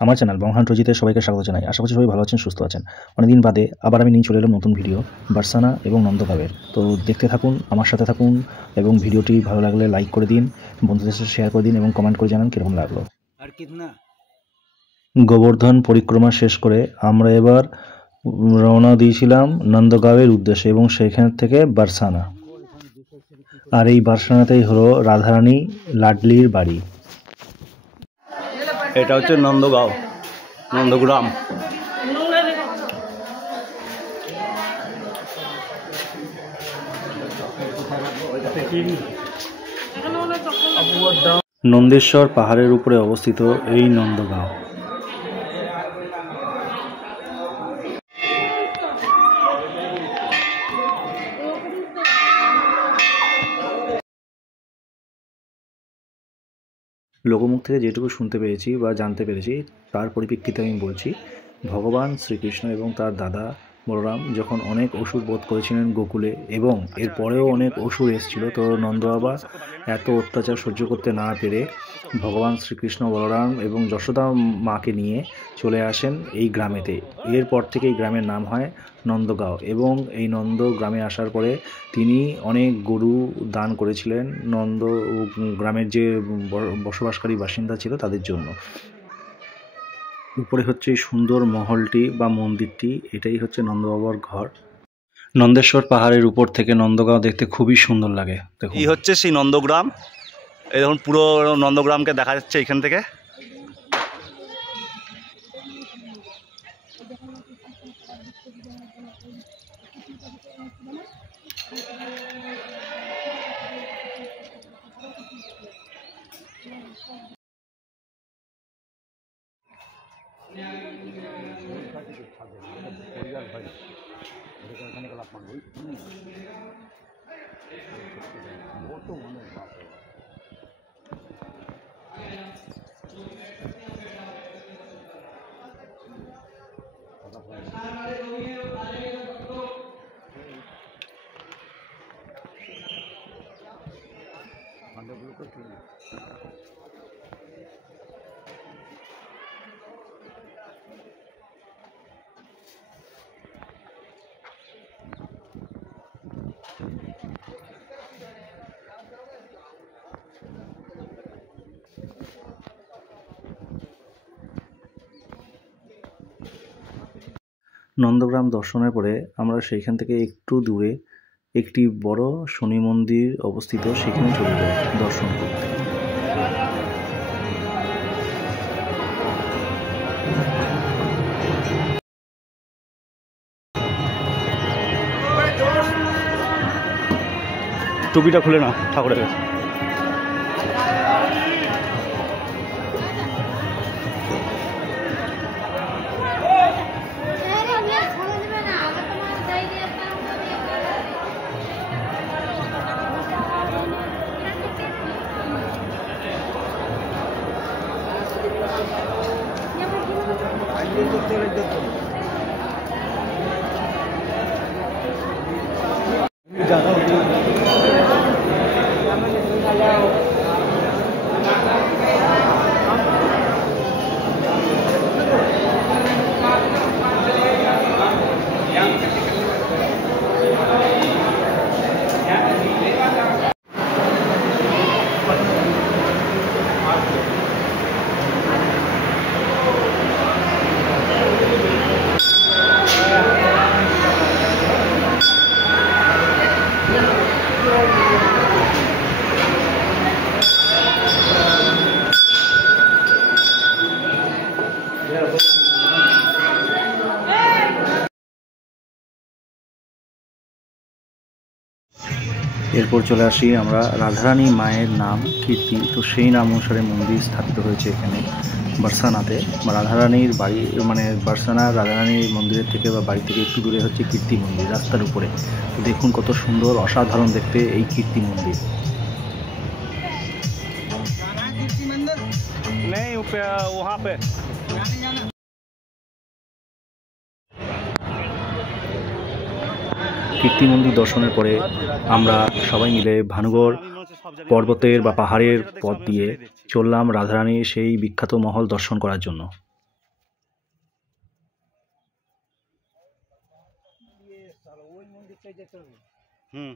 আমার চ্যানেল বংহান রজিতে সবাইকে স্বাগত জানাই। আশা করছি সবাই ভালো আছেন, সুস্থ আছেন। অনেকদিন বাদে আবার আমি নিয়ে চলে এলাম নতুন ভিডিও বার্সানা এবং নন্দগাঁওয়ের। তো দেখতে থাকুন, আমার সাথে থাকুন এবং ভিডিওটি ভালো লাগলে লাইক করে দিন, বন্ধুদের সাথে শেয়ার করে দিন এবং কমেন্ট করে জানান কীরকম লাগলো। গোবর্ধন পরিক্রমা শেষ করে আমরা এবার রওনা দিয়েছিলাম নন্দগাঁওয়ের উদ্দেশ্যে এবং সেখান থেকে বার্সানা। আর এই বার্সানাতেই হলো রাধারানী লাডলির বাড়ি। এটা হচ্ছে নন্দগাঁও, নন্দগ্রাম। নন্দেশ্বর পাহাড়ের উপরে অবস্থিত এই নন্দগাঁও। লোকমুখ থেকে যেটুকু শুনতে পেরেছি বা জানতে পেরেছি তার পরিপ্রেক্ষিতে আমি বলছি, ভগবান শ্রীকৃষ্ণ এবং তার দাদা বলরাম যখন অনেক অসুর বধ করেছিলেন গোকুলে এবং এরপরেও অনেক অসুর এসেছিল, তো নন্দবাবা এত অত্যাচার সহ্য করতে না পেরে ভগবান শ্রীকৃষ্ণ, বলরাম এবং যশোদা মাকে নিয়ে চলে আসেন এই গ্রামেতে। এরপর থেকে এই গ্রামের নাম হয় নন্দগাঁও এবং এই নন্দ গ্রামে আসার পরে তিনি অনেক গরু দান করেছিলেন নন্দ গ্রামের যে বসবাসকারী বাসিন্দা ছিল তাদের জন্য। উপরে হচ্ছে এই সুন্দর মহলটি বা মন্দিরটি, এটাই হচ্ছে নন্দবাবার ঘর। নন্দেশ্বর পাহাড়ের উপর থেকে নন্দগাঁও দেখতে খুবই সুন্দর লাগে। দেখুন, এই হচ্ছে সেই নন্দগ্রাম। এই দেখুন পুরো নন্দগ্রামকে দেখা যাচ্ছে এখান থেকে। নন্দগ্রাম দর্শনের পরে আমরা সেইখান থেকে একটু দূরে একটি বড় শনি মন্দির অবস্থিত, সেখানে চলে যাই দর্শন করতে। টুপিটা খুলে না ঠাকুরের কাছে। এরপর চলে আসি আমরা রাধারানী মায়ের নাম কীর্তি, তো সেই নাম অনুসারে মন্দির স্থাপিত হয়েছে এখানে বার্সানাতে। রাধারানীর বাড়ি মানে বার্সানা রাধারানীর মন্দিরের থেকে বা বাড়ি থেকে একটু দূরে হচ্ছে কীর্তি মন্দির, রাস্তার উপরে। তো দেখুন কত সুন্দর, অসাধারণ দেখতে এই কীর্তি মন্দির। কীর্তি মন্দির দর্শনের পরে আমরা সবাই মিলে ভানুগড় পর্বতের বা পাহাড়ের পথ দিয়ে চললাম রাধারানীর সেই বিখ্যাত মহল দর্শন করার জন্য। হুম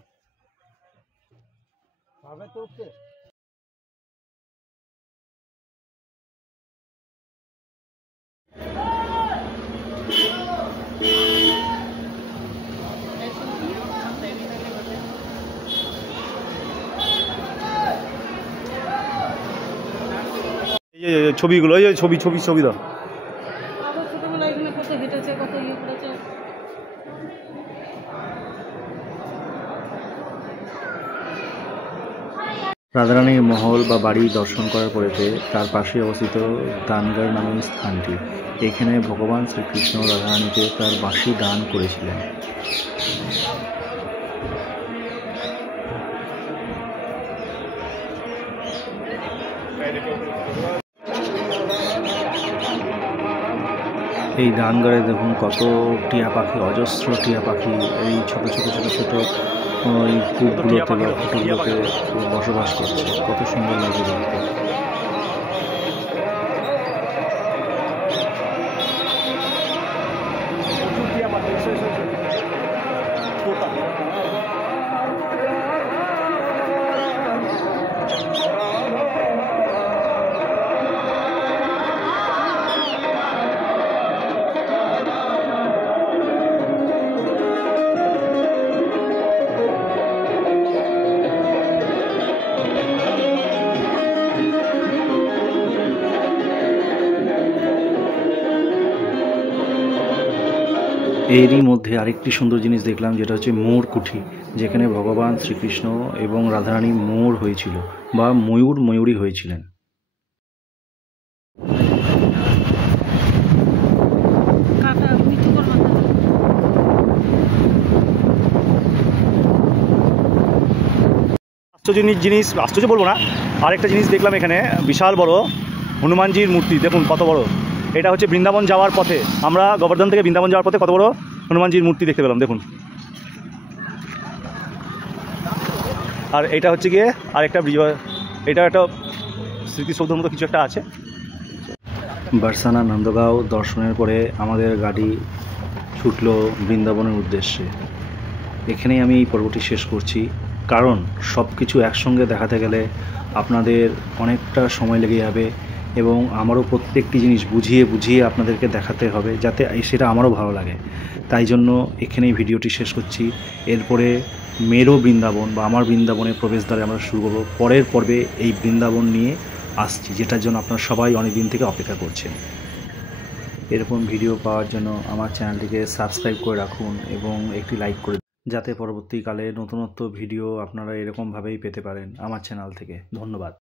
এই যে ছবিগুলো, এই যে ছবি ছবি ছবি দাও। আবার ছোটবেলায় এখানে কত হেঁটেছে, কত ইয়ে করেছে। রাধারানীর মহল বা বাড়ি দর্শন করার পরেতে তার পাশে অবস্থিত দানগড় নামে স্থানটি। এখানে ভগবান শ্রীকৃষ্ণ রাধারানীকে তার বাঁশি দান করেছিলেন। এই দানগড়ে দেখুন কত টিয়া পাখি, অজস্র টিয়া পাখি এই ছোট ছোট ছোট ছোট ওই কূপগুলোতে বা ফুটোগুলোতে বসবাস করছে। কত সুন্দর লাগে দেখতে। এরই মধ্যে আরেকটি সুন্দর জিনিস দেখলাম, যেটা হচ্ছে মোর কুঠি, যেখানে ভগবান শ্রীকৃষ্ণ এবং রাধারানী মোর হয়েছিল বা ময়ূরী হয়েছিলেন। আশ্চর্য বলবো না, আরেকটা জিনিস দেখলাম এখানে, বিশাল বড় হনুমানজির মূর্তি। দেখুন কত বড়। এটা হচ্ছে বৃন্দাবন যাওয়ার পথে, আমরা গোবর্ধন থেকে বৃন্দাবন যাওয়ার পথে কত বড় হনুমানজির মূর্তি দেখতে পেলাম, দেখুন। আর এটা হচ্ছে গিয়ে আরেকটা এটা একটা স্মৃতিসৌধের মতো কিছু একটা আছে। বারসানা নন্দগাঁও দর্শনের পরে আমাদের গাড়ি ছুটল বৃন্দাবনের উদ্দেশ্যে। এখানেই আমি এই পর্বটি শেষ করছি, কারণ সব কিছু একসঙ্গে দেখাতে গেলে আপনাদের অনেকটা সময় লেগে যাবে এবং আমারও প্রত্যেকটি জিনিস বুঝিয়ে বুঝিয়ে আপনাদেরকে দেখাতে হবে, যাতে সেটা আমারও ভালো লাগে। তাই জন্য এখানেই ভিডিওটি শেষ করছি। এরপরে মেরো বৃন্দাবন বা আমার বৃন্দাবনের প্রবেশদ্বারে আমরা শুরু করব। পরের পর্বে এই বৃন্দাবন নিয়ে আসছি, যেটার জন্য আপনারা সবাই অনেক দিন থেকে অপেক্ষা করছেন। এরকম ভিডিও পাওয়ার জন্য আমার চ্যানেলটিকে সাবস্ক্রাইব করে রাখুন এবং একটি লাইক করে, যাতে পরবর্তীকালে নতুনত্ব ভিডিও আপনারা এরকমভাবেই পেতে পারেন আমার চ্যানেল থেকে। ধন্যবাদ।